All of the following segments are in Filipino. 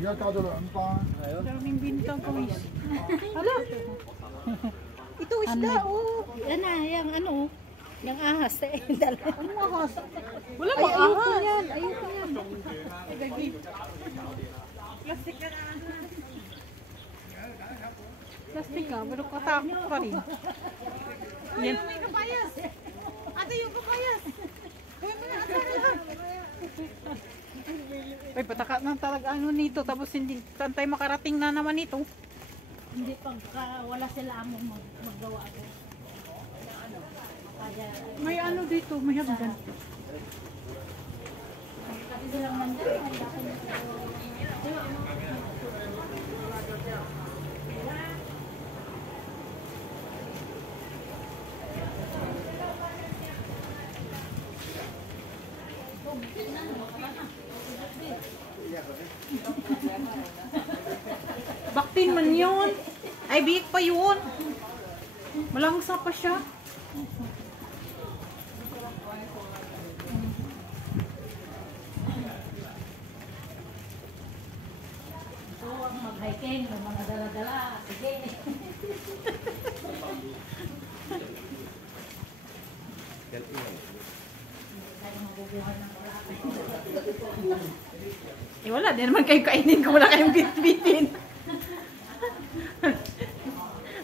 Daming binta guys. Hala. Ito isda oh. Yan na, yung ano, yung ahas. Ano ahas? Wala Ay, bang ayoko ahas? yan, ayoko yan. Plastic na na. Plastic ka, pero katakot pa rin. Yan. May kapayas. Ate yung kapayas. Ay, pataka na talaga ano nito. Tapos hindi tantay makarating na naman nito. Hindi pagka wala sila among maggawa ako. May ano dito, may hagdan. Kasi silang mandal, handa ko na. Baktin man yun. Ay, biik pa yun. Malangsa pa siya. Huwag mag-hiking, may mga dala-dala. Sige. Eh wala, di naman kayo kainin kung wala kayong bit-bitin.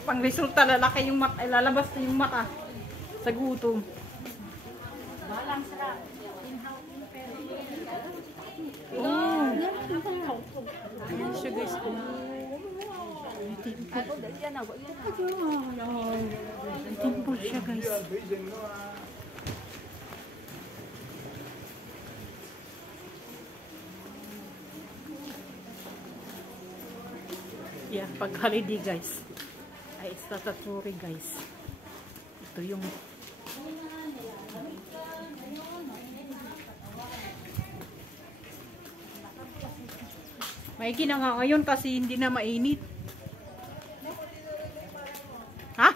Pang resulta, lalaki yung mata, ay lalabas na yung mata sa gutom. Balang sarap. Oh. Ayan siya guys. Timple siya guys. Yeah, pag holiday guys ay istataturi guys. Ito yung may ginanga ngayon kasi hindi na mainit. Ha?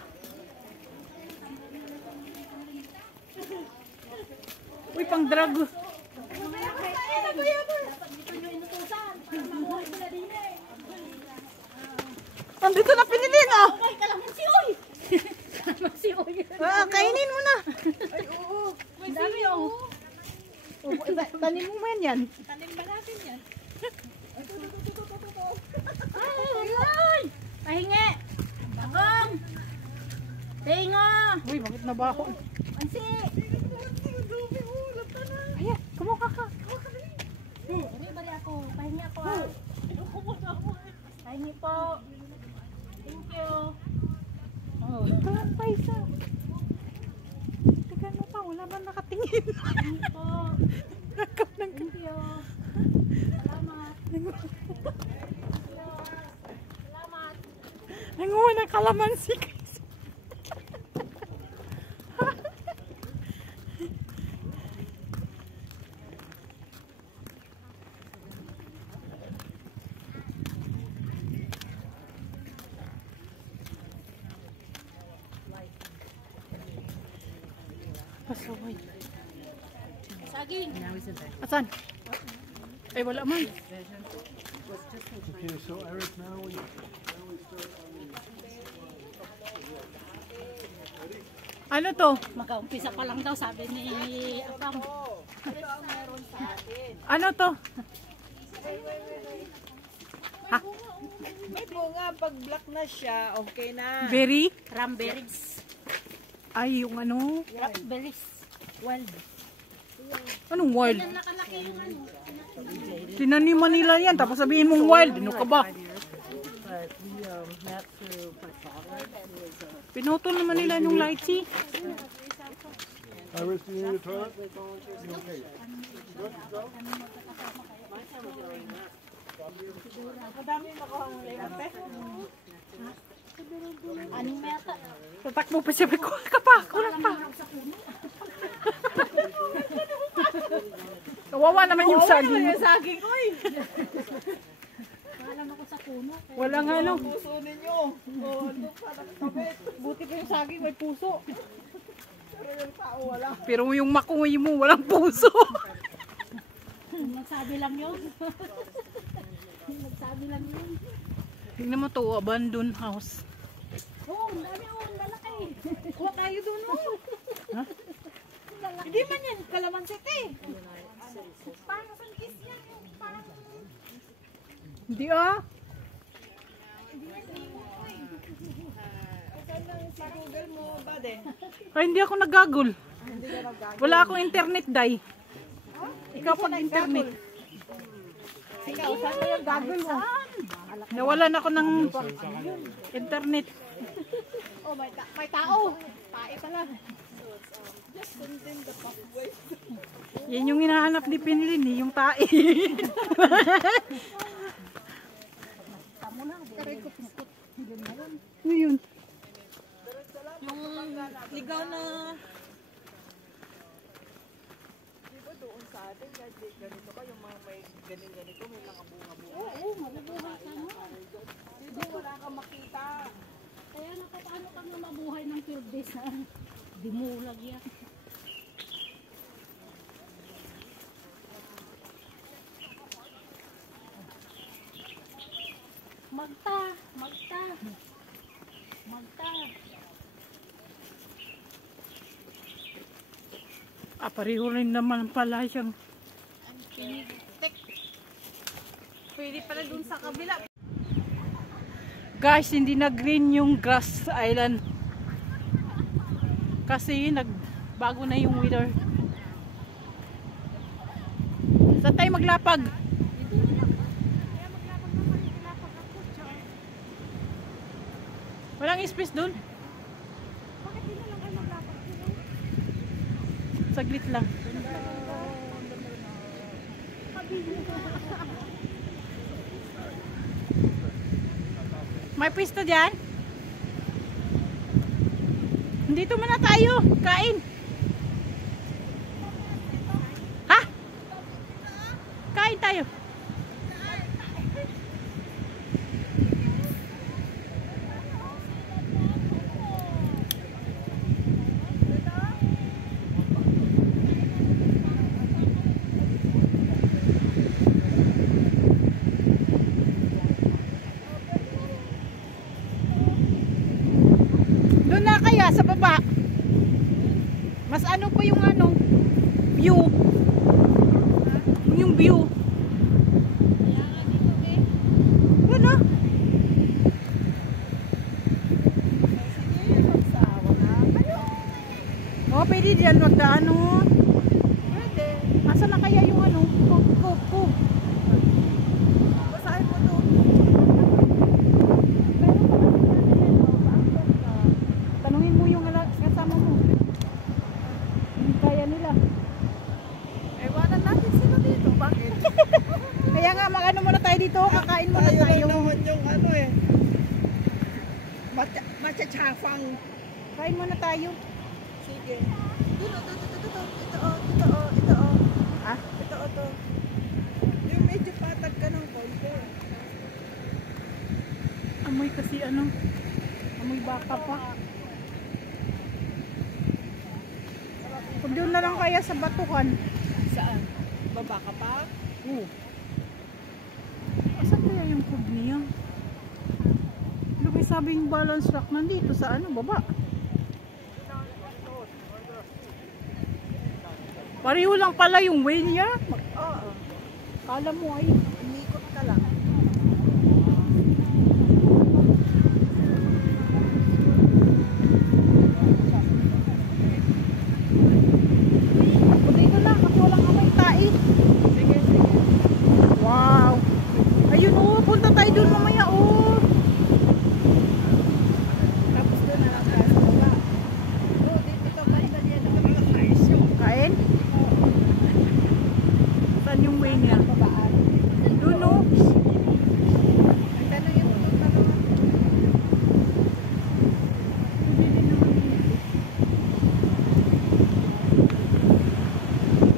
Uy, pang drag. Andito na pinilin oh. Ay, kalamansi oy! Kalamansi oy! Kainin mo na. Ay, oo! Ang dami oh. Tanim mo man yan. Tanim ba natin yan? Ay! Pahingi! Bakong! Tingo! Uy, bakit nabaho? Ansi! Ayan, kumuha ka. Hindi ba ako? Pahingi ako ah. Pahingi po. Thank you. Oh, walang paisa. Tigan mo pa, wala man nakatingin. Pahingi po. Thank you. Salamat. Salamat. Nanguha ng kalamansi guys. Pasaway. Saging. Asan? Ay, wala man. Okay, so Eric, now we start Ano to? Mag-umpisa pa lang daw sabi ni Apam. Ano to? Ha? May bunga, pag black na siya, okay na. Berry? Cranberries. Ay, yung ano? Cranberries. Wild. Anong wild? Yan nakalaki yung ano. Tinaniman nila yan, tapos sabihin mong wild. Ano ka ba? But we met through my father, who is a Pinutol naman nila yung lychee. Iris, do you need a toilet? You okay? Good to go? madami nakahuli ate. Anong meta? Tatakbo pa siya. Kuha ka pa. Kulang pa. Kawawa naman yung saging. Yung saging, oy! Alam ako sa puno. Walang ano. Puso ninyo. Oh, doon pa nakakabit. Buti pa yung saging may puso. Pero yung tao wala. Pero yung makuwi mo walang puso. Nagsabi lang yun. lang yun. Tingnan mo to, abandoned house. Oo, ang dami ang lalaki. Kuha tayo doon, oh. Ha? Hindi man yan, Calamansi te. Parang sangkis yan, yung parang... Hindi ah. Sa Google mo, bade. Ay, hindi ako nag-gaggle. Wala akong internet, Day. Ikaw pag internet. Ikaw, saan mo yung gagawin mo? Nawalan ako ng internet. Oh, may tao. Tae pala. Yan yung hinahanap ni Pinlin, eh, yung tae. Ano yun? Yung ligaw na... Diba doon sa atin, ganito ka, yung mga may ganito, may nakabunga-bunga. Oo, mabubuhay ka no. Dito wala kang makita. Kaya paano ka nga mabuhay ng field days na dimulag yan. Magta. Pareho rin naman pala siyang... Pwede pala doon sa kabila. Guys, hindi na green yung grass island. Kasi nagbago na yung weather. Saan tayo maglapag? Walang space doon? Bakit hindi na lang kayo maglapag? Saglit lang. May pwesto dyan? Dito muna tayo. Kain. Ha? Kain tayo. Doon na kaya sa baba. Mas ano po yung ano? View. Yung view. Doon na. Oh, pwede diyan magdaan oh. Pwede. Asa na kaya yung ano? Kub. Basahin mo doon. Tanungin mo yung kasama mo. Hindi kaya nila. Ewanan natin sila dito. Bakit? Kaya nga mag-ano muna tayo dito, kakain muna Tayo tayo. lang naman yung ano eh. Machachafang. Kain muna tayo. Sige. Ito. Ah? Ito. Yung medyo patag ka ng konti. Amoy kasi ano? Amoy baka pa. Kung doon na lang kaya sa batuhan. Saan? Baba ka pa? Oo. Asan kaya yung kub niya? Ano kayo sabi yung balance rock nandito sa ano, baba? Pareho lang pala yung way niya. Oo. Kala mo ay. Umikot ka lang. Dito na, kasi walang amoy tae. Sige. Wow! Ayun oh, punta tayo doon mamaya oh. Tapos doon na lang tayo sa baba. Oo, dito banda niya. Nakakais yung Kain? Saan yung way niya? babaan. Doon oh. Ang tanong yung doon na naman.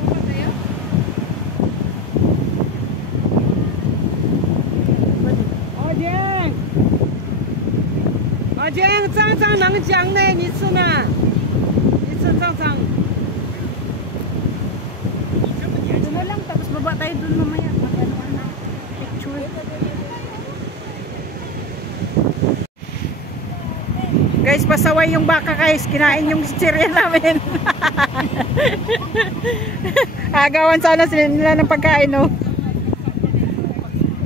Buka tayo? Jiang，张张能讲呢？你吃呢？你吃张张。 Doon na lang, tapos baba tayo doon mamaya. Mag-ano-ano. Picture. Guys, pasaway yung baka guys. Kinain yung cereal namin. Agawan sana sila nila ng pagkain, no?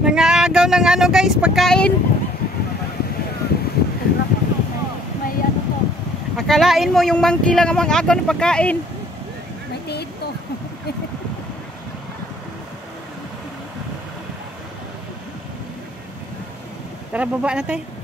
Nangaagaw ng ano guys, pagkain. May ano to. Akalain mo yung monkey lang ang agaw ng pagkain. May tiid to. Tara, baba na tayo.